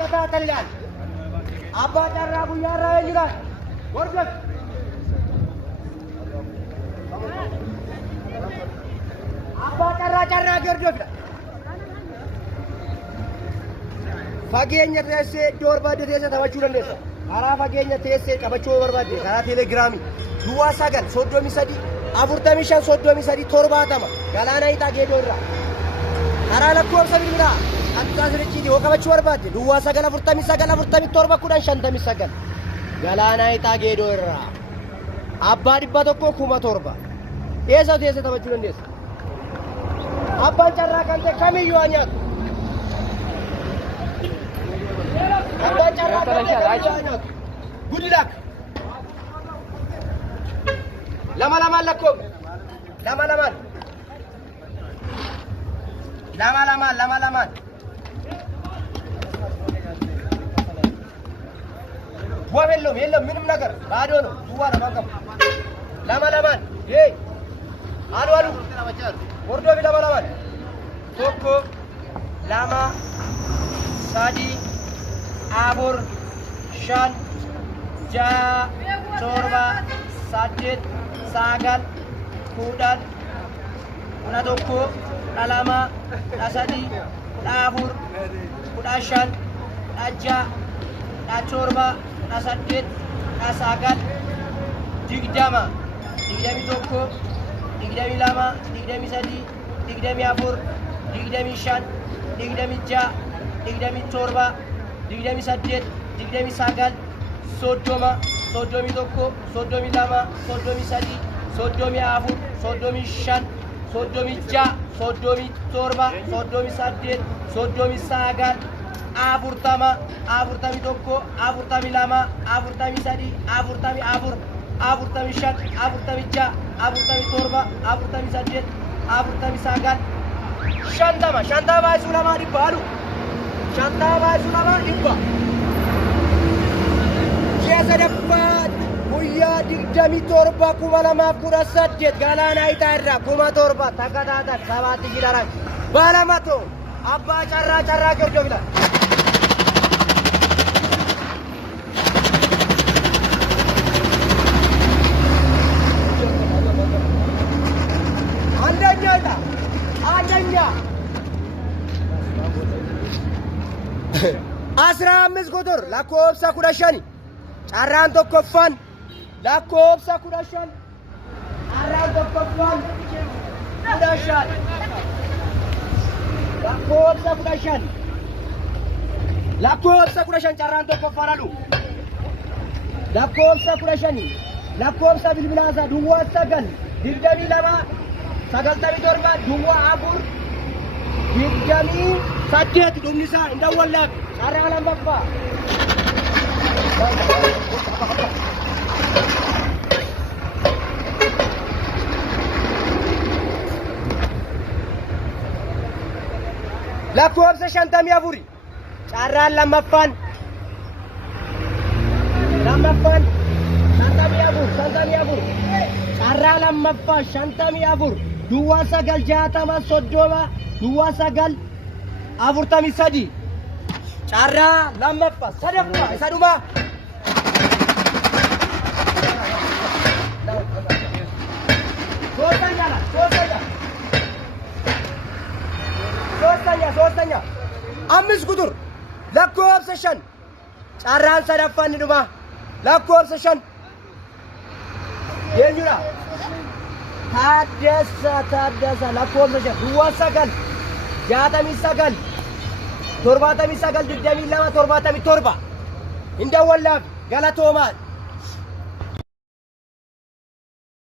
ይከታተላል አባ ጫራ ጉያራ ይላል ወርደት አባ ጫራ ገርዶት fageenya teessee iddoo barbaadde teessee taphachuu dandeessa. Karaa fageenya teessee taphachuu barbaadde karaa teelegiraamii duwwaa 933 45 33 70 galaana hiixaa geedoo irraa karaa lakkoofsa bilbilaa Antuusaa Sirriitti yoo qabachuu barbaadde duwwaa 949 47 59 galaana hiixaa geedoo irraa abbaa 100,000 eessa teessee taphachuu dandeessa. Abbaan carraa kan ta'e kamiyyuu haa nyaatu. Good luck. Lama lakum. Lama. Gua belum minum nagar. Baru no, dua makam. Lama. Hey. Alu. Ordo bi lama. Toko. Lama. Sadi. Abur, Shan, Jaya, Corba, Sajid, Sagan, Kudan, Nadoko, Alama, Nasadi, Abur, Kudashan, Naja, Nacorba, Nasadid, Nasagan, Digdama, Digdami Toko, Digdami Lama, Digdami Sadi, Digdami Abur, Digdami Shan, Digdami Ja, Digdami Corba, Digdami Saddeet, Digdami Sagal, Soddoma, Soddomi Tokko, Soddomi Lama, Soddomi Sadi, Soddomi Afur, Soddomi Shan, Soddomi Ja'a, Soddomi Torba, Soddomi Saddeet, Soddomi Sagal, Afurtama, Afurtami Tokko, Afurtami Lama, Afurtami Sadi, Afurtami Afur, Afurtami Shan, Afurtami Ja'a, Afurtami Torba, Afurtami Saddeet, Afurtami Sagal, Shantama Sulama Dibbalu. Shantama Sulama Dibba. Jasa dapat Buya Digdami Torba Kumalama Kura Sadjet Galana Itarra Kuma Torba Takatata Sabati Gilarang Balamato Abba Carra Jogla Andanya Asra Amis Godur Lakobsa Kudashani Carran Tokkoffan Lakobsa Kudashan Carran Tokkoffan Kudashan Lakobsa Kudashan Carran Tokkoffan alu Lakobsa Kudashani Lakobsa Bilbilasa Duwa Sagal Digdami Lama Sagaltami Torba Duwa Abur Digdami Saddeet Dumnisa Indah Wallak Carran Lambappa Lakobsa Shantami Aburi Carran Lamaffan Shantami Abur Carran Lamaffan Shantami Abur Duwa Sagal Jaatama Soddoma Duwa Sagal Afurtami Sadi Carran Lamaffan Sadaffa Saduma Sostanya Amis Gudur Lakobsa Shan Carran Sadaffan Duma Lakobsa Shan Yenjura Taddasa Lakobsa Shan Duwa Sagal Jaatami Sagal Torbatami Sagal Digdami Lama Torbatami Torba Indah Wallak Galatoma